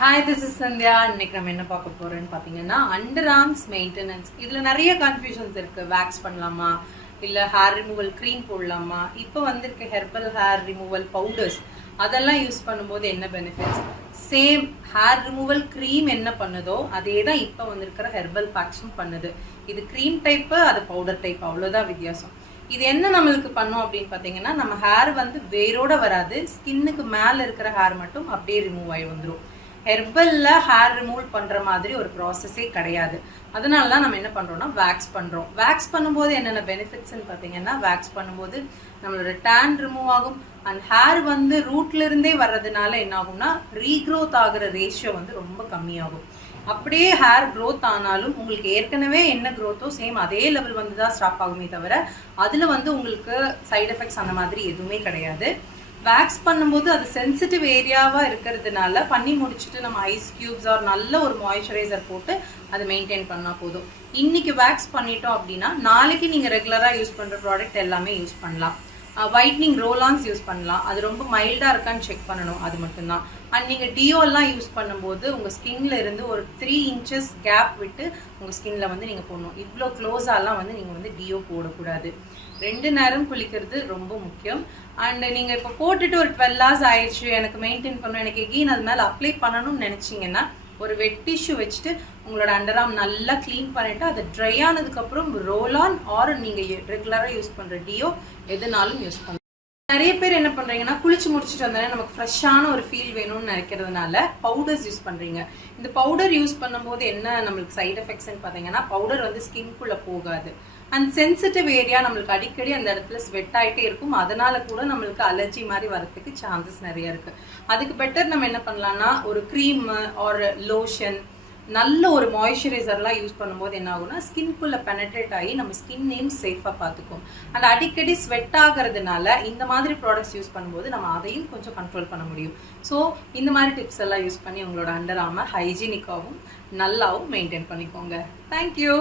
Hi this is Sandhya இன்னைக்கு நம்ம என்ன பார்க்க போறோம்னு பார்த்தீங்கன்னா அண்டர் ஆர்ம்ஸ் மெயின்டெனன்ஸ் இதுல நிறைய கன்ஃபியூஷன்ஸ் இருக்கு. வேக்ஸ் பண்ணலாமா? இல்ல ஹேர் ரிமூவல் க்ரீம் போடலாமா? இப்போ வந்திருக்க ஹெர்பல் ஹேர் ரிமூவல் பவுடர்ஸ் அதெல்லாம் யூஸ் பண்ணும்போது என்ன benefits same hair removal cream என்ன பண்ணுதோ அதே தான் இப்போ வந்திருக்கிற ஹெர்பல் பேக்ஸும் பண்ணுது. இது க்ரீம் டைப்பு அது பவுடர் டைப் அவ்வளோதான் வித்தியாசம். இது என்ன நம்மளுக்கு பண்ணும் அப்படின்னு பார்த்தீங்கன்னா நம்ம ஹேர் வந்து வேரோட வராது. ஸ்கின்னுக்கு மேலே இருக்கிற ஹேர் மட்டும் அப்படியே ரிமூவ் ஆகி வந்துடும் ஹெர்பலில் ஹேர் ரிமூவ் பண்ணுற மாதிரி ஒரு ப்ராசஸே கிடையாது. அதனால தான் நம்ம என்ன பண்ணுறோம்னா வேக்ஸ் பண்ணுறோம் வேக்ஸ் பண்ணும்போது என்னென்ன பெனிஃபிட்ஸ்னு பார்த்தீங்கன்னா வேக்ஸ் பண்ணும்போது நம்மளோட டேன் ரிமூவ் ஆகும். அண்ட் ஹேர் வந்து ரூட்லேருந்தே வர்றதுனால என்ன ஆகும்னா ரீக்ரோத் ஆகிற ரேஷியோ வந்து ரொம்ப கம்மியாகும். அப்படியே ஹேர் க்ரோத் ஆனாலும் உங்களுக்கு ஏற்கனவே என்ன க்ரோத்தோ சேம் அதே லெவல் வந்து தான் ஸ்டாப் ஆகுமே தவிர அதில் வந்து உங்களுக்கு சைட் எஃபெக்ட்ஸ் அந்த மாதிரி எதுவுமே கிடையாது. வேக்ஸ் பண்ணும்போது அது சென்சிட்டிவ் ஏரியாவா இருக்கிறதுனால பண்ணி முடிச்சுட்டு நம்ம ஐஸ் கியூப்ஸ் ஆர் நல்ல ஒரு மாய்ஸ்சரைசர் போட்டு அதை மெயின்டைன் பண்ணா போதும். இன்னைக்கு வேக்ஸ் பண்ணிட்டோம் அப்படின்னா நாளைக்கு நீங்க ரெகுலரா யூஸ் பண்ற ப்ராடக்ட் எல்லாமே யூஸ் பண்ணலாம். ஒயிட்னிங் ரோலான்ஸ் யூஸ் பண்ணலாம். அது ரொம்ப மைல்டாக இருக்கான்னு செக் பண்ணணும். அது மட்டும்தான். அண்ட் நீங்கள் டியோலாம் யூஸ் பண்ணும்போது உங்கள் ஸ்கின்ல இருந்து ஒரு த்ரீ இன்ச்சஸ் கேப் விட்டு உங்கள் ஸ்கின்ல வந்து நீங்கள் போடணும். இவ்வளோ க்ளோஸாலாம் வந்து நீங்கள் வந்து டியோ போடக்கூடாது. ரெண்டு நேரம் குளிக்கிறது ரொம்ப முக்கியம். அண்ட் நீங்கள் இப்போ போட்டுட்டு ஒரு டுவெல் ஹவர்ஸ் ஆயிடுச்சு எனக்கு மெயின்டைன் பண்ணணும் எனக்கு எகெயின் அது மேலே அப்ளை பண்ணணும்னு நினச்சிங்கன்னா ஒரு வெட் டிஷ்யூ வச்சுட்டு உங்களோட அண்டராம் நல்லா க்ளீன் பண்ணிட்டு அது ட்ரை ஆனதுக்கப்புறம் ரோல் ஆன் ஆர் நீங்கள் ரெகுலராக யூஸ் பண்ணுற டியோ எதுனாலும் யூஸ் பண்ணலாம். நிறைய பேர் என்ன பண்றீங்கன்னா குளிச்சு முடிச்சுட்டு வந்தோடனே நமக்கு ஃப்ரெஷ்ஷான ஒரு ஃபீல் வேணும்னு நினைக்கிறதுனால பவுடர்ஸ் யூஸ் பண்றீங்க. இந்த பவுடர் யூஸ் பண்ணும்போது என்ன நம்மளுக்கு சைடு எஃபெக்ட்ஸ்னு பார்த்தீங்கன்னா பவுடர் வந்து ஸ்கின்குள்ள போகாது. அண்ட் சென்சிட்டிவ் ஏரியா நம்மளுக்கு அடிக்கடி அந்த இடத்துல ஸ்வெட் ஆயிட்டே இருக்கும். அதனால கூட நம்மளுக்கு அலர்ஜி மாதிரி வரதுக்கு சான்சஸ் நிறைய இருக்கு. அதுக்கு பெட்டர் நம்ம என்ன பண்ணலாம்னா ஒரு க்ரீம் ஆர் லோஷன் நல்ல ஒரு மாய்ஸ்சரைசர்லாம் யூஸ் பண்ணும்போது என்ன ஆகும்னா ஸ்கின்குள்ளே பெனட்ரேட் ஆகி நம்ம ஸ்கின் நேம் சேஃபாக பார்த்துக்கும் அண்ட் அடிக்கடி ஸ்வெட் ஆகிறதுனால இந்த மாதிரி ப்ராடக்ட்ஸ் யூஸ் பண்ணும்போது நம்ம அதையும் கொஞ்சம் கண்ட்ரோல் பண்ண முடியும். ஸோ இந்த மாதிரி டிப்ஸ் எல்லாம் யூஸ் பண்ணி உங்களோட அண்டர் ஹைஜீனிக்காகவும் நல்லாவும் மெயின்டைன் பண்ணிக்கோங்க. தேங்க்யூ